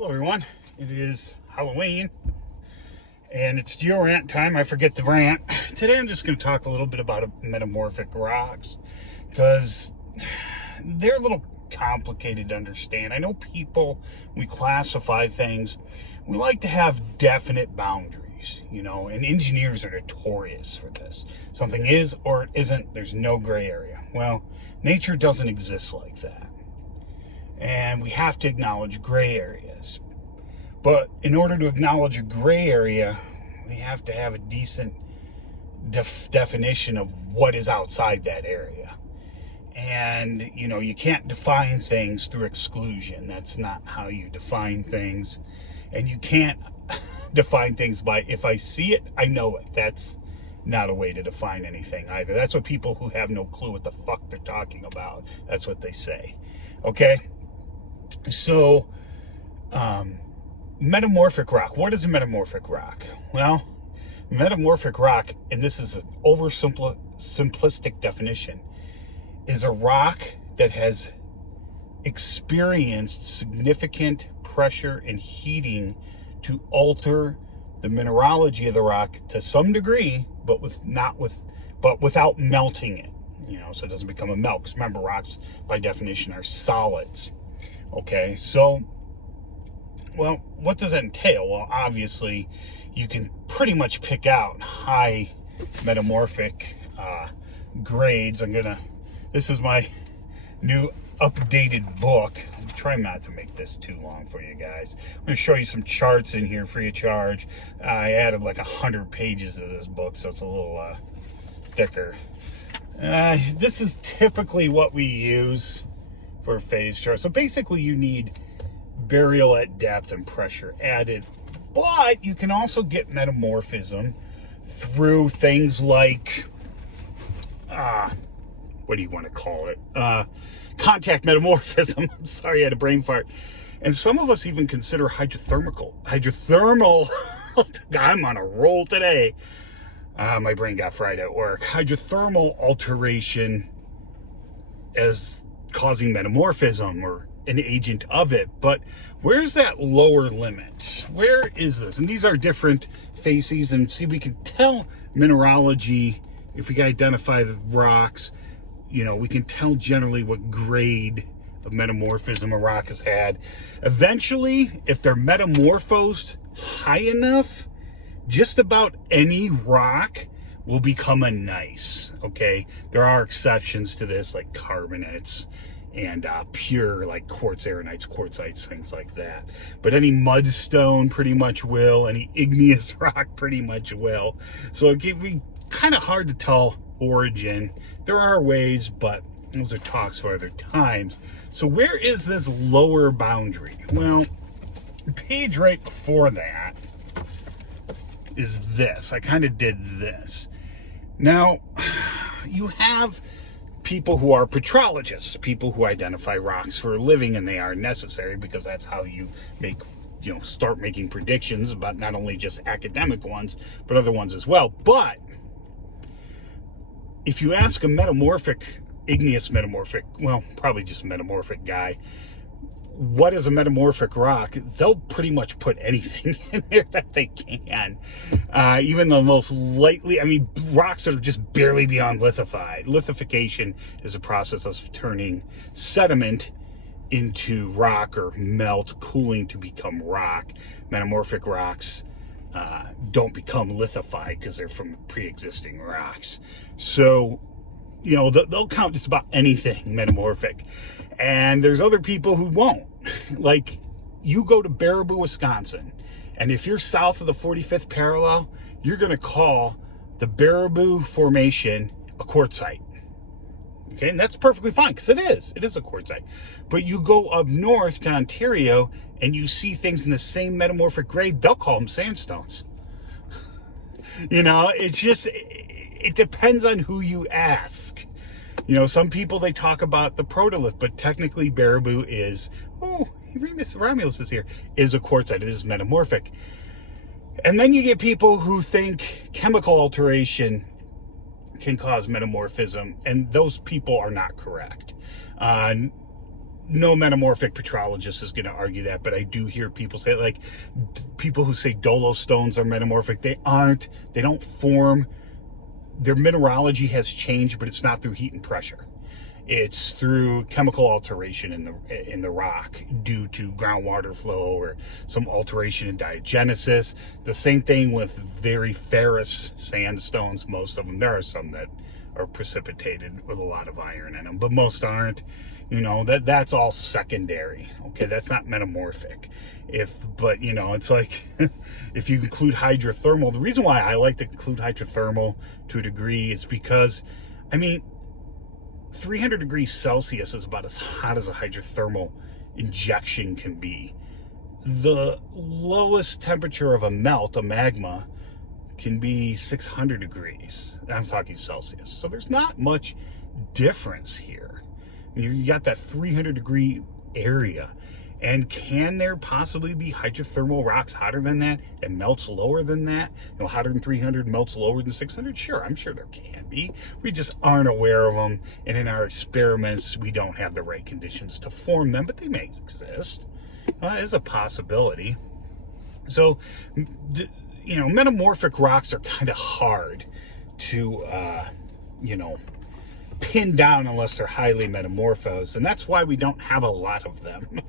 Hello everyone, it is Halloween and it's GeoRant time. I forget the rant. Today I'm just going to talk a little bit about metamorphic rocks because they're a little complicated to understand. I know people, we classify things, we like to have definite boundaries, you know, and engineers are notorious for this. Something is or it isn't, there's no gray area. Well, nature doesn't exist like that. And we have to acknowledge gray areas. But in order to acknowledge a gray area, we have to have a decent definition of what is outside that area. And, you know, you can't define things through exclusion. That's not how you define things. And you can't define things by, if I see it, I know it. That's not a way to define anything either. That's what people who have no clue what the fuck they're talking about, that's what they say. Okay? So, metamorphic rock. What is a metamorphic rock? Well, metamorphic rock, and this is an oversimplistic definition, is a rock that has experienced significant pressure and heating to alter the mineralogy of the rock to some degree, but without melting it. You know, so it doesn't become a melt. Because remember, rocks by definition are solids. Okay, so, well, what does that entail? Well, obviously, you can pretty much pick out high metamorphic grades. This is my new updated book. I'm trying not to make this too long for you guys. I'm going to show you some charts in here free of charge. I added like 100 pages to this book, so it's a little thicker. This is typically what we use for a phase chart. So basically you need burial at depth and pressure added, but you can also get metamorphism through things like what do you want to call it, contact metamorphism. I'm sorry, I had a brain fart. And some of us even consider hydrothermal I'm on a roll today. My brain got fried at work. Hydrothermal alteration as causing metamorphism or an agent of it. But where's that lower limit? Where is this? And these are different phases, and see, we can tell mineralogy if we can identify the rocks. You know, we can tell generally what grade of metamorphism a rock has had. Eventually, if they're metamorphosed high enough, just about any rock will become a gneiss. Okay, there are exceptions to this, like carbonates and pure, like quartz, arenites, quartzites, things like that. But any mudstone pretty much will. Any igneous rock pretty much will. So it can be kind of hard to tell origin. There are ways, but those are talks for other times. So where is this lower boundary? Well, the page right before that is this. I kind of did this. Now, you have people who are petrologists, people who identify rocks for a living, and they are necessary because that's how you start making predictions about not only just academic ones, but other ones as well. But if you ask a igneous metamorphic, well, probably just metamorphic guy, what is a metamorphic rock, they'll pretty much put anything in there that they can. Even the most rocks that are just barely beyond lithified. Lithification is a process of turning sediment into rock or melt, cooling to become rock. Metamorphic rocks don't become lithified because they're from pre-existing rocks. So, you know, they'll count just about anything metamorphic. And there's other people who won't. Like, you go to Baraboo, Wisconsin, and if you're south of the 45th parallel, you're going to call the Baraboo Formation a quartzite. Okay, and that's perfectly fine, because it is a quartzite. But you go up north to Ontario, and you see things in the same metamorphic grade, they'll call them sandstones. You know, it depends on who you ask. You know, some people, they talk about the protolith, but technically Baraboo is, Romulus is here, is a quartzite. It is metamorphic. And then you get people who think chemical alteration can cause metamorphism, and those people are not correct. no metamorphic petrologist is going to argue that, but I do hear people say, like, people who say dolo stones are metamorphic. They aren't. They don't form. Their mineralogy has changed, but it's not through heat and pressure. It's through chemical alteration in the rock due to groundwater flow or some alteration in diagenesis. The same thing with very ferrous sandstones. Most of them, there are some that are precipitated with a lot of iron in them, but most aren't. You know, that's all secondary. Okay, that's not metamorphic. But you know, it's like if you include hydrothermal. The reason why I like to include hydrothermal to a degree is because, I mean, 300 degrees Celsius is about as hot as a hydrothermal injection can be. The lowest temperature of a melt, a magma, can be 600 degrees. I'm talking Celsius. So there's not much difference here. You got that 300 degree area. And can there possibly be hydrothermal rocks hotter than that and melts lower than that? You know, hotter than 300, melts lower than 600? Sure, I'm sure there can be. We just aren't aware of them. And in our experiments, we don't have the right conditions to form them, but they may exist. That is a possibility. So, you know, metamorphic rocks are kind of hard to, you know, pin down unless they're highly metamorphosed, and that's why we don't have a lot of them.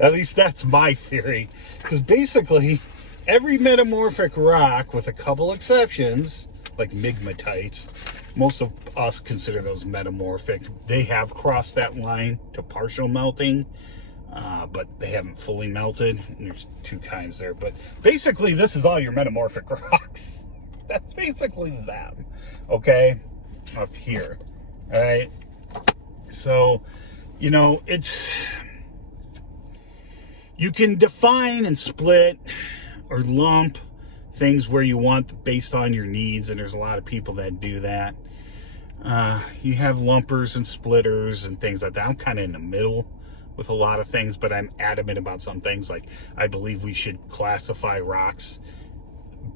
At least that's my theory, because basically every metamorphic rock, with a couple exceptions like migmatites, most of us consider those metamorphic. They have crossed that line to partial melting, but they haven't fully melted. There's two kinds there, but basically this is all your metamorphic rocks. That's basically them, okay, up here. All right, so, you know, you can define and split or lump things where you want based on your needs, and there's a lot of people that do that. You have lumpers and splitters and things like that. I'm kind of in the middle with a lot of things, but I'm adamant about some things. Like, I believe we should classify rocks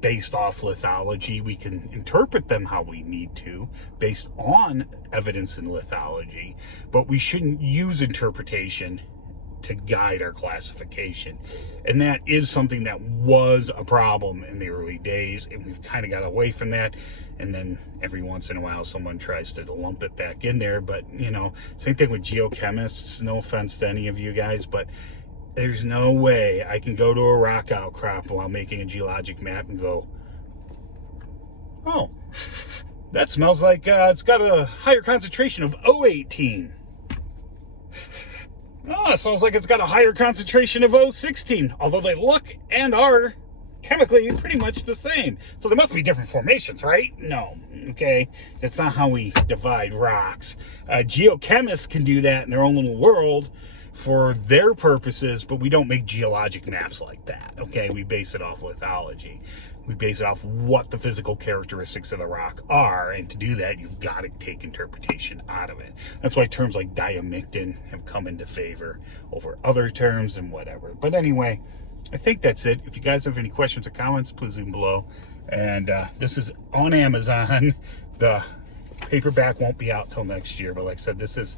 based off lithology. We can interpret them how we need to based on evidence in lithology, but we shouldn't use interpretation to guide our classification. And that is something that was a problem in the early days, and we've kind of got away from that. And then every once in a while someone tries to lump it back in there. But, you know, same thing with geochemists. No offense to any of you guys, but there's no way I can go to a rock outcrop while making a geologic map and go, oh, that smells like it's got a higher concentration of O18. Oh, it sounds like it's got a higher concentration of O16, although they look and are chemically pretty much the same. So there must be different formations, right? No, okay? That's not how we divide rocks. Geochemists can do that in their own little world for their purposes, but we don't make geologic maps like that, okay? We base it off lithology. We base it off what the physical characteristics of the rock are, and to do that, you've got to take interpretation out of it. That's why terms like diamictin have come into favor over other terms and whatever. But anyway, I think that's it. If you guys have any questions or comments, please leave them below. And this is on Amazon. The paperback won't be out till next year, but like I said, this is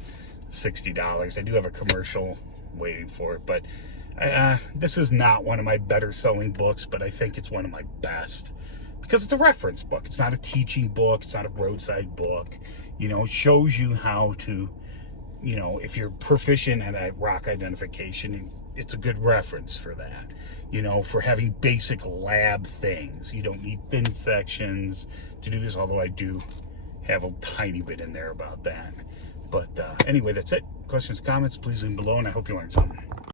$60. I do have a commercial waiting for it, but this is not one of my better selling books, but I think it's one of my best because it's a reference book. It's not a teaching book. It's not a roadside book. You know, it shows you how to, you know, if you're proficient at rock identification, it's a good reference for that. You know, for having basic lab things. You don't need thin sections to do this, although I do have a tiny bit in there about that. But anyway, that's it. Questions, comments, please leave them below, and I hope you learned something.